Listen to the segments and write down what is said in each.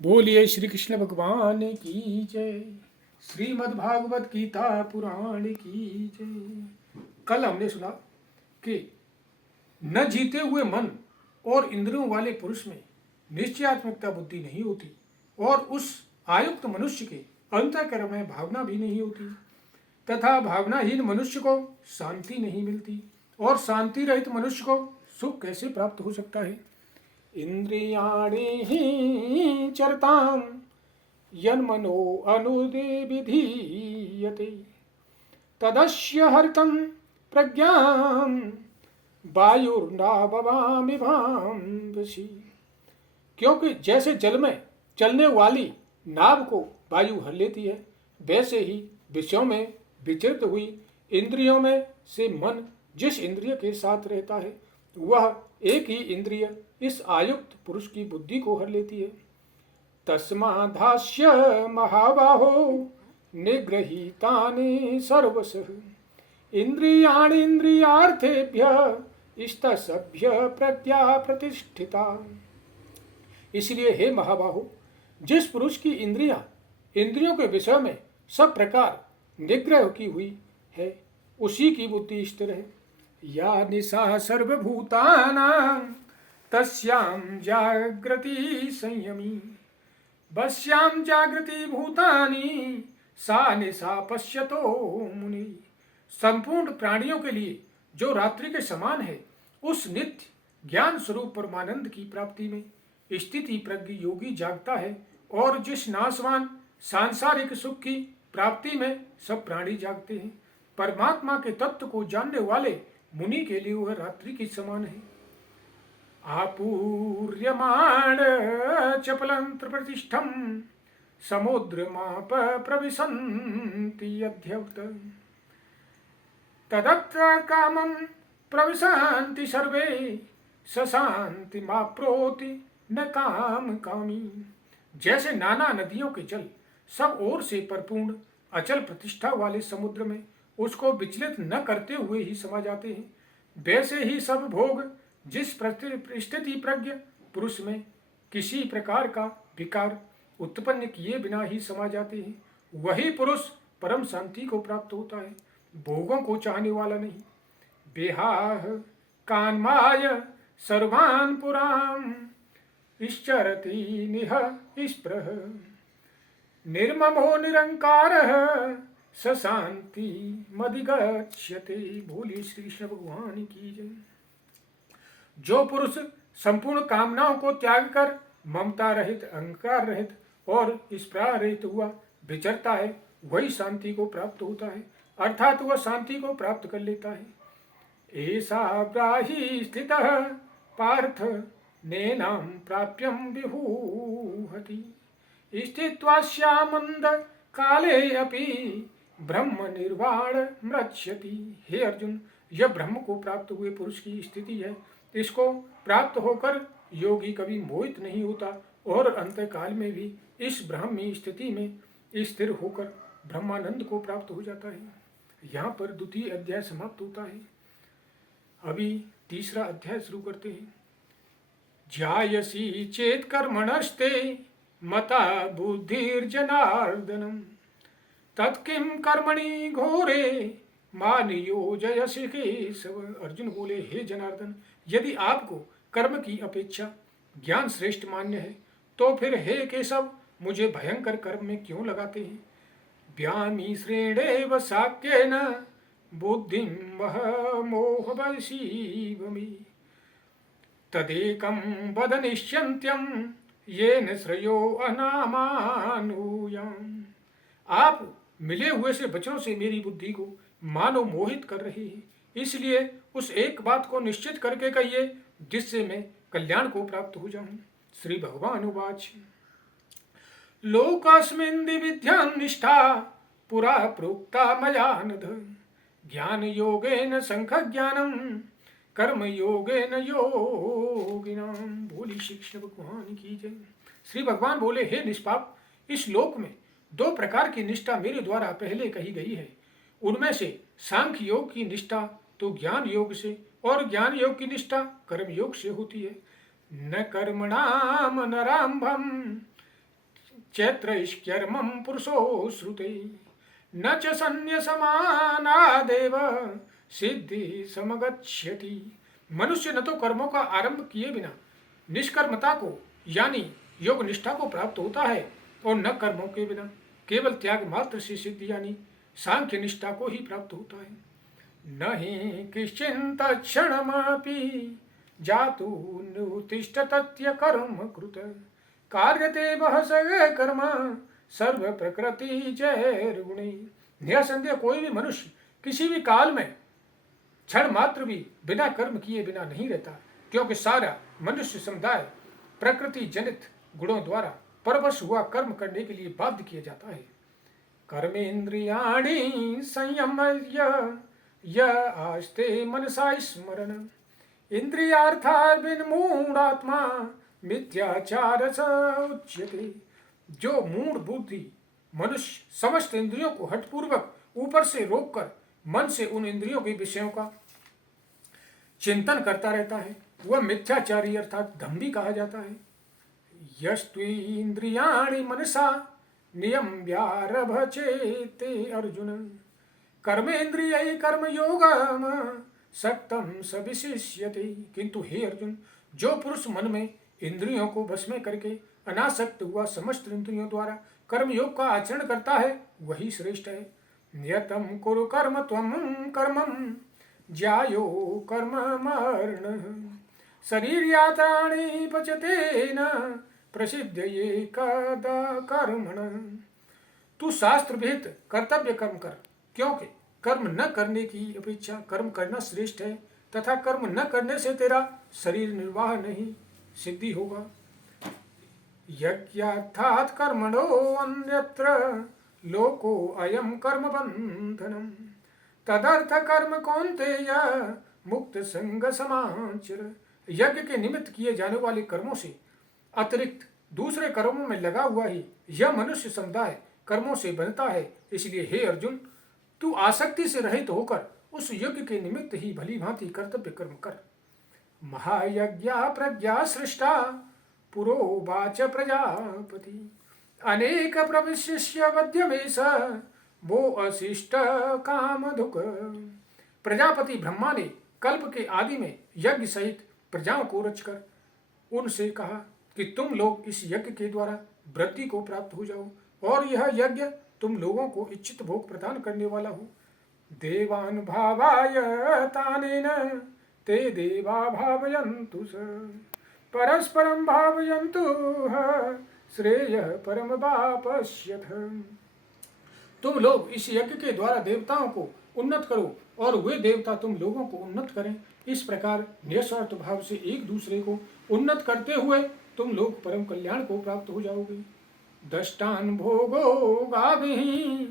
बोलिए श्री कृष्ण भगवान की जय। श्रीमद् भागवत गीता पुराण की जय। कल हमने सुना कि न जीते हुए मन और इंद्रियों वाले पुरुष में निश्चयात्मकता बुद्धि नहीं होती और उस आयुक्त मनुष्य के अंतःकरण में भावना भी नहीं होती तथा भावनाहीन मनुष्य को शांति नहीं मिलती और शांति रहित मनुष्य को सुख कैसे प्राप्त हो सकता है। इंद्रियाणि हि चरतां यन्मनो अनुदे विधीयते तदस्य हर्तं प्रज्ञां वायुर्नाववामि भांसि। क्योंकि जैसे जल में चलने वाली नाव को वायु हर लेती है, वैसे ही विषयों में विचरित हुई इंद्रियों में से मन जिस इंद्रिय के साथ रहता है वह एक ही इंद्रिय इस आयुक्त पुरुष की बुद्धि को हर लेती है। तस्माधास्य महाबाहो निगृहीतानि सर्वशः इंद्रियाणि इंद्रियार्थेभ्यः इष्टसभ्य प्रज्ञा प्रतिष्ठिता। इसलिए हे महाबाहो, जिस पुरुष की इंद्रियों के विषय में सब प्रकार निग्रह की हुई है उसी की बुद्धि स्थिर है। या निशा सर्वभूतानां तस्यां जागृति संयमी वश्यां जागृति भूतानि सा निशा पश्यतो मुनि। संपूर्ण प्राणियों के लिए जो रात्रि के समान है उस नित्य ज्ञान स्वरूप परमानंद की प्राप्ति में स्थिति प्रज्ञ योगी जागता है और जिस नाशवान सांसारिक सुख की प्राप्ति में सब प्राणी जागते हैं। परमात्मा के तत्व को जानने वाले मुनि के लिए वह रात्रि के समान है। आपूर्यमाण चपलंत्र प्रतिष्ठम समुद्रमाप प्रविशन्ति यद्यवत् तदत्र कामं प्रविशन्ति सर्वे सशांति माप्नोति न काम कामी। जैसे नाना नदियों के जल सब ओर से परिपूर्ण अचल प्रतिष्ठा वाले समुद्र में उसको विचलित न करते हुए ही समा जाते हैं, वैसे ही सब भोग जिस स्थिति प्रज्ञ पुरुष में किसी प्रकार का विकार उत्पन्न किए बिना ही समा जाते हैं, वही पुरुष परम शांति को प्राप्त होता है, भोगों को चाहने वाला नहीं। बेहाह कान्माय सर्वान् पुराम् इश्चरति निह स्पृह निर्ममो निरंकारः स शांति मधिगच्छते। बोलिए श्री कृष्ण भगवान की जय। जो पुरुष संपूर्ण कामनाओं को त्याग कर ममता रहित अहंकार रहित और स्पृहा रहित हुआ विचरता है वही शांति को प्राप्त होता है, अर्थात वह शांति को प्राप्त कर लेता है। ऐसा ब्राहि स्थितः पार्थ नैनां प्राप्यं विभूहति स्थित्वास्यामन्द काले अपि ब्रह्म निर्वाण मृच्छति। हे अर्जुन, यह ब्रह्म को प्राप्त हुए पुरुष की स्थिति है। इसको प्राप्त होकर योगी कभी मोहित नहीं होता और अंतकाल में भी इस ब्रह्मी स्थिति में स्थिर होकर ब्रह्मानंद को प्राप्त हो जाता है। यहाँ पर द्वितीय अध्याय समाप्त होता है। अभी तीसरा अध्याय शुरू करते हैं। ध्यायसि चेत कर्मणस्ते मता बुद्धिर्जनार्दनम् तत्किं कर्मणि घोरे मा नियोजयसि केशव। अर्जुन बोले, हे जनार्दन, यदि आपको कर्म की अपेक्षा ज्ञान श्रेष्ठ मान्य है तो फिर हे केशव मुझे भयंकर कर्म में क्यों लगाते हैं। व्यामी श्रेणेव साक्येन बुद्धिं वह मोहवशीवमि तदेकं वद निश्चिन्त्यं येन श्रेयो अनामानुयाम्। आप मिले हुए से वचनों से मेरी बुद्धि को मानो मोहित कर रहे हैं, इसलिए उस एक बात को निश्चित करके कहिए जिससे मैं कल्याण को प्राप्त हो जाऊं। श्री भगवान उवाच लोकास्मिन् विद्यां निष्ठा पुरा प्रोक्ता मया नघ ज्ञान योगेन संख्यज्ञानं कर्म योगेन योगिनां। बोली श्री कृष्ण भगवान की जय। श्री भगवान बोले, हे निष्पाप, इस लोक में दो प्रकार की निष्ठा मेरे द्वारा पहले कही गई है। उनमें से सांख्य योग की निष्ठा तो ज्ञान योग से और ज्ञान योग की निष्ठा कर्म योग से होती है। न कर्मणाम नराम्भम चैत्रैष्क्यर्मं पुरुषो श्रुते न च सन्न्यसमानादेव सिद्धि समगच्छति। मनुष्य न तो कर्मों का आरंभ किए बिना निष्कर्मता को यानी योग निष्ठा को प्राप्त होता है और न कर्मों के बिना केवल त्याग मात्र से सिद्धि यानी सांख्य निष्ठा को ही प्राप्त होता है। न हि किश्चित् क्षणमपि जातु नुतिष्ठत्य कर्म कृत कार्यते बहस कर्म सर्व प्रकृति जैर्गुणी। निसंदेह कोई भी मनुष्य किसी भी काल में क्षण मात्र भी बिना कर्म किए बिना नहीं रहता, क्योंकि सारा मनुष्य समुदाय प्रकृति जनित गुणों द्वारा परवश हुआ कर्म करने के लिए बाध्य किया जाता है। कर्मेन्द्रियाणि संयम्य य आस्ते मनसा स्मरण इंद्रियार्थान्मूढ़ात्मा मिथ्याचार स उच्यते। जो मूढ़ बुद्धि मनुष्य समस्त इंद्रियों को हठपूर्वक ऊपर से रोककर मन से उन इंद्रियों के विषयों का चिंतन करता रहता है, वह मिथ्याचारी अर्थात दम्भी कहा जाता है। यस्त्विन्द्रियाणि मनसा नियम्यारभचेते अर्जुन कर्मेन्द्रियै कर्मयोगम सक्तम सविशिष्यते। किंतु हे अर्जुन, जो पुरुष मन में इंद्रियों को वश में करके अनासक्त हुआ समस्त इंद्रियों द्वारा कर्मयोग का आचरण करता है वही श्रेष्ठ है। नियतम कुरु कर्म त्वम कर्मम ज्यायो कर्म मरण शरीर यात्राणि पचते न प्रसिद्ध ये कदा कर्मण। तू शास्त्र विहित कर्तव्य कर्म कर, क्योंकि कर्म न करने की अपेक्षा कर्म करना श्रेष्ठ है तथा कर्म न करने से तेरा शरीर निर्वाह नहीं सिद्धि होगा। यज्ञार्थात् कर्मणो अन्यत्र लोको अयम कर्म बंधनम तदर्थ कर्म कौन्तेय मुक्त संग समाचर। यज्ञ के निमित्त किए जाने वाले कर्मों से अतिरिक्त दूसरे कर्मों में लगा हुआ ही यह मनुष्य समुदाय कर्मों से बनता है। इसलिए हे अर्जुन, तू आसक्ति से रहित होकर उस यज्ञ के निमित्त ही भली भांति कर्तव्य कर्म कर। महायज्ञा प्रज्ञा सृष्टा पुरोवाच प्रजापति अनेक प्रविशिष्य वध्यमेश वो अशिष्ट कामधुक। प्रजापति ब्रह्मा ने कल्प के आदि में यज्ञ सहित प्रजाओं को रचकर उनसे कहा कि तुम लोग इस यज्ञ के द्वारा वृद्धि को प्राप्त हो जाओ और यह यज्ञ तुम लोगों को इच्छित भोग प्रदान करने वाला हो। देवान भावाय तानेन ते देवा भावयन्तु स परस्परं भावयन्तु श्रेय परम वापश्यथ। तुम लोग इस यज्ञ के द्वारा देवताओं को उन्नत करो और वे देवता तुम लोगों को उन्नत करें। इस प्रकार निस्वार्थ भाव से एक दूसरे को उन्नत करते हुए तुम लोग परम कल्याण को प्राप्त हो जाओगे। दष्टान भोगो गाभिः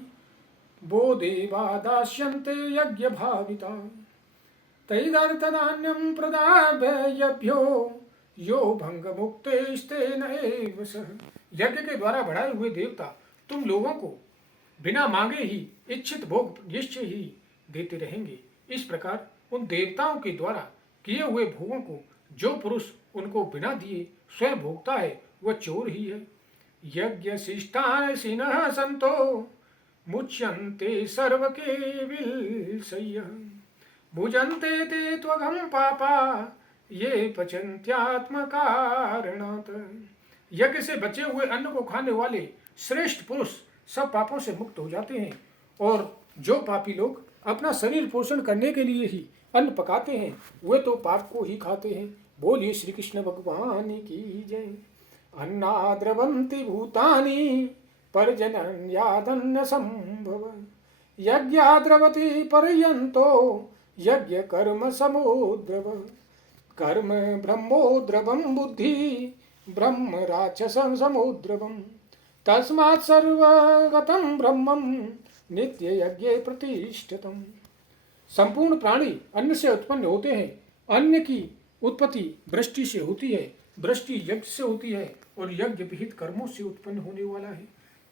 वो देवा दास्यन्ते यज्ञ भाविता तैदर्थनान्यं प्रदाभ्यो यो भंग मुक्तेस्तेन एव सः। यज्ञ के द्वारा बढ़ाए हुए देवता तुम लोगों को बिना मांगे ही इच्छित भोग निश्चय ही देते रहेंगे। इस प्रकार उन देवताओं के द्वारा किए हुए भोगों को जो पुरुष उनको बिना दिए स्वयं भोगता है वह चोर ही है। यज्ञ शिष्टासिनः संतो मुच्यन्ते सर्व केविलशय्य भुजन्ते ते त्वगं पापा ये पचन्त्यात्मकारणात्। यज्ञ से बचे हुए अन्न को खाने वाले श्रेष्ठ पुरुष सब पापों से मुक्त हो जाते हैं, और जो पापी लोग अपना शरीर पोषण करने के लिए ही अन्न पकाते हैं वे तो पाप को ही खाते हैं। बोलिए श्री कृष्ण भगवान की जय। अन्नाद्रवन्ति भूतानि पर्जन्यादन्न संभव यज्ञाद्रवति पर्यन्तो यज्ञ कर्म समुद्रव कर्म ब्रह्मोद्रवं बुद्धि ब्रह्म राक्षसं समुद्रवम् तस्मात् सर्वगतं ब्रह्मं नित्य यज्ञे प्रतिष्ठितम्। संपूर्ण प्राणी अन्न से उत्पन्न होते हैं। अन्न की उत्पत्ति वृष्टि से होती है, वृष्टि यज्ञ से होती है और यज्ञ विहित कर्मों से उत्पन्न होने वाला है।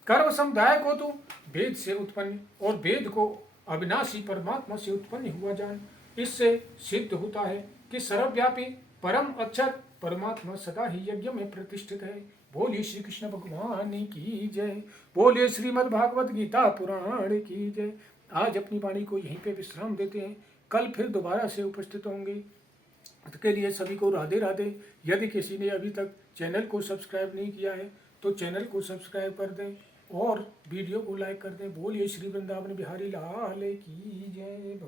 कर्म समुदाय को तो वेद से उत्पन्न और वेद को अविनाशी परमात्मा से उत्पन्न हुआ जान। इससे सिद्ध होता है कि सर्वव्यापी परम अक्षर परमात्मा सदा ही यज्ञ में प्रतिष्ठित है। बोलिए श्री कृष्ण भगवान की जय। बोलिए श्रीमद् भागवत गीता पुराण की जय। आज अपनी वाणी को यहीं पे विश्राम देते हैं, कल फिर दोबारा से उपस्थित होंगे। के लिए सभी को राधे राधे। यदि किसी ने अभी तक चैनल को सब्सक्राइब नहीं किया है तो चैनल को सब्सक्राइब कर दें और वीडियो को लाइक कर दें। बोलिए श्री वृंदावन बिहारी लाल की जय।